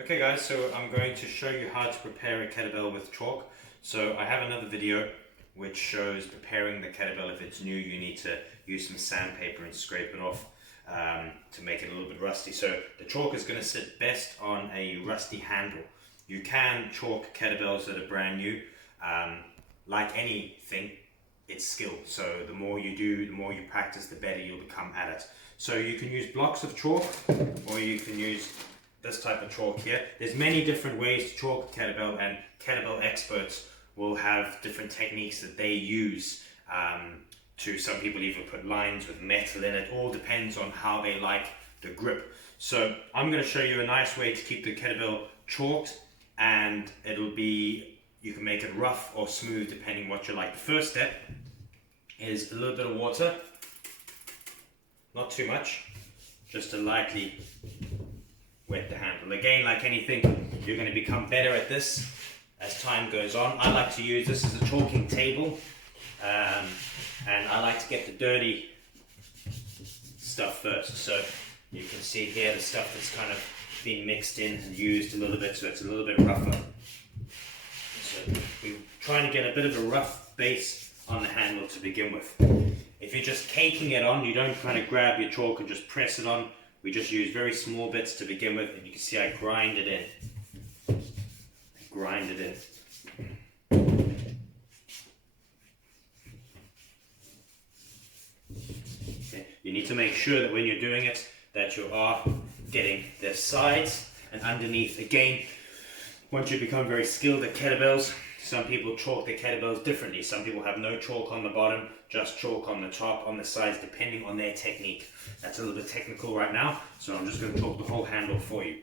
Okay guys, so I'm going to show you how to prepare a kettlebell with chalk. So I have another video which shows preparing the kettlebell. If it's new, you need to use some sandpaper and scrape it off to make it a little bit rusty. So the chalk is going to sit best on a rusty handle. You can chalk kettlebells that are brand new. Like anything, it's skill. So the more you do, the more you practice, the better you'll become at it. So you can use blocks of chalk, or you can use this type of chalk here. There's many different ways to chalk a kettlebell, and kettlebell experts will have different techniques that they use. Some people even put lines with metal in it. All depends on how they like the grip. So I'm going to show you a nice way to keep the kettlebell chalked, and you can make it rough or smooth depending what you like. The first step is a little bit of water, not too much, just to lightly wet the handle. Again, like anything, you're going to become better at this as time goes on. I like to use this as a chalking table, and I like to get the dirty stuff first. So you can see here the stuff that's kind of been mixed in and used a little bit, so it's a little bit rougher. So we're trying to get a bit of a rough base on the handle to begin with. If you're just caking it on, you don't kind of grab your chalk and just press it on. We just use very small bits to begin with, and you can see I grind it in. Grind it in. Okay. You need to make sure that when you're doing it, that you are getting the sides and underneath. Again, once you become very skilled at kettlebells, some people chalk their kettlebells differently. Some people have no chalk on the bottom, just chalk on the top, on the sides, depending on their technique. That's a little bit technical right now, so I'm just going to chalk the whole handle for you.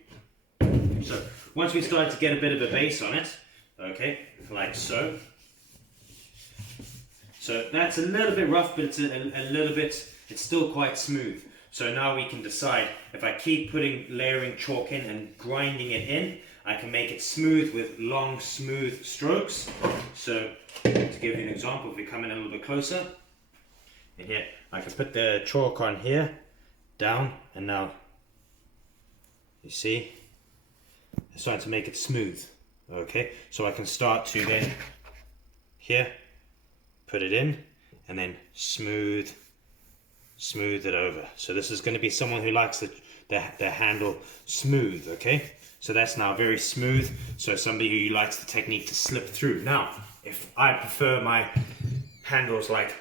So once we start to get a bit of a base on it, okay, like so. So that's a little bit rough, but it's it's still quite smooth. So now we can decide, if I keep layering chalk in and grinding it in, I can make it smooth with long, smooth strokes. So to give you an example, if we come in a little bit closer, and here, I can put the chalk on here, down, and now, you see, it's starting to make it smooth. Okay, so I can start to then, here, put it in, and then smooth it over. So this is going to be someone who likes the handle smooth, okay? So that's now very smooth. So somebody who likes the technique to slip through. Now, if I prefer my handles like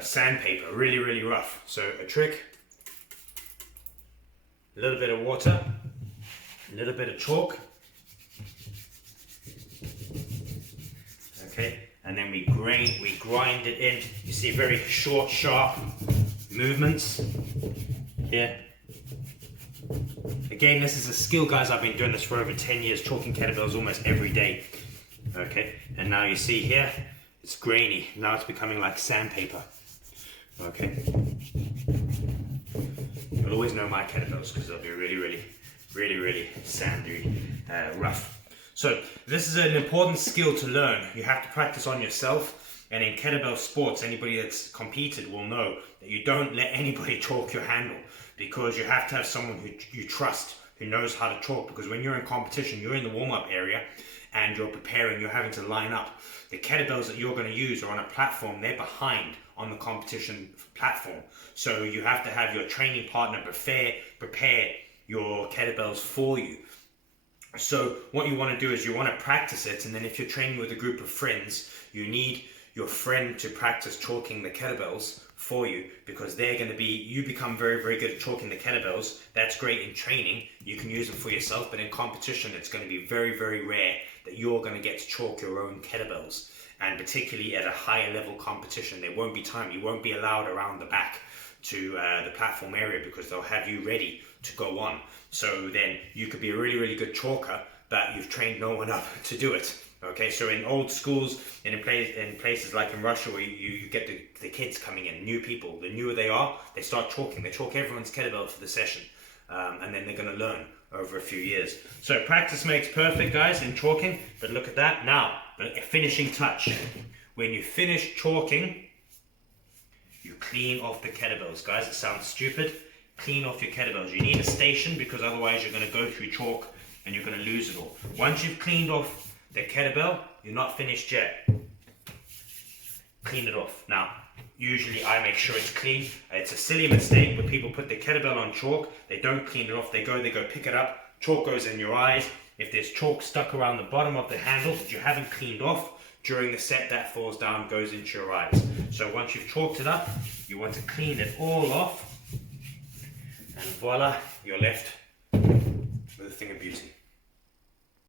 sandpaper, really, really rough. So a trick, a little bit of water, a little bit of chalk. Okay, and then we grind it in. You see very short, sharp movements here. Again, this is a skill, guys. I've been doing this for over 10 years, chalking kettlebells almost every day. Okay, and now you see here, it's grainy. Now it's becoming like sandpaper. Okay. You'll always know my kettlebells because they'll be really sandy, rough. So this is an important skill to learn. You have to practice on yourself. And in kettlebell sports, anybody that's competed will know that you don't let anybody chalk your handle, because you have to have someone who you trust, who knows how to chalk. Because when you're in competition, you're in the warm-up area and you're preparing, you're having to line up. The kettlebells that you're going to use are on a platform, they're behind on the competition platform. So you have to have your training partner prepare your kettlebells for you. So what you want to do is you want to practice it, and then if you're training with a group of friends, you need your friend to practice chalking the kettlebells for you, because you become very good at chalking the kettlebells. That's great in training, you can use them for yourself, but in competition it's going to be very rare that you're going to get to chalk your own kettlebells. And particularly at a higher level competition, there won't be time, you won't be allowed around the back to the platform area, because they'll have you ready to go on. So then you could be a really good chalker, but you've trained no one up to do it. Okay, so in old schools and in places like in Russia, where you get the kids coming in, new people, the newer they are, they start chalking. They chalk everyone's kettlebell for the session, and then they're going to learn over a few years. So practice makes perfect, guys, in chalking. But look at that. Now, a finishing touch. When you finish chalking, you clean off the kettlebells. Guys, it sounds stupid, clean off your kettlebells. You need a station because otherwise you're going to go through chalk and you're going to lose it all. Once you've cleaned off the kettlebell, you're not finished yet. Clean it off. Now, usually I make sure it's clean. It's a silly mistake where people put the kettlebell on chalk, they don't clean it off, they go pick it up, chalk goes in your eyes. If there's chalk stuck around the bottom of the handle that you haven't cleaned off, during the set that falls down, goes into your eyes. So once you've chalked it up, you want to clean it all off, and voila, you're left with a thing of beauty.